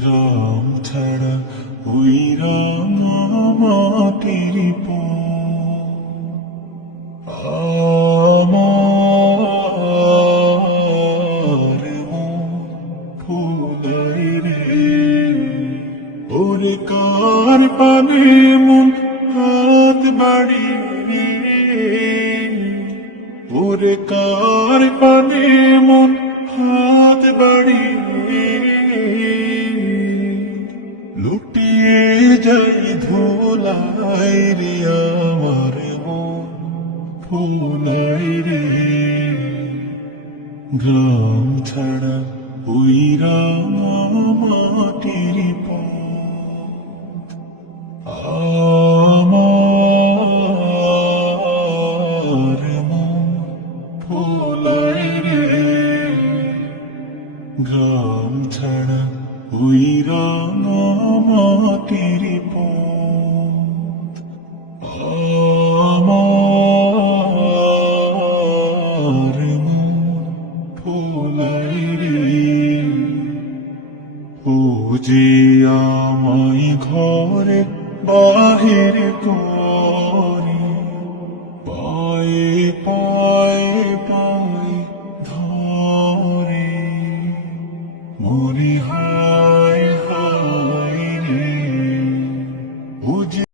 গ্রাম ছাড়া ওই রাঙা মাটির আমার ফুলাই রে। ওরে কার পানে মন হাত বাড়িয়ে, ওরে কার পানে মন হাত বাড়িয়ে লুটিয়ে যাই ধুলাই রে আমার মন ফুলাই রে। গ্রাম ছাড়া ওই রাঙা মাটির আমার মন ফুলাই রে। গ্রাম ছাড়া ওই রাঙা মাটির আমার মন ফুলাই রে। ও যে আমায় ঘরে বাহির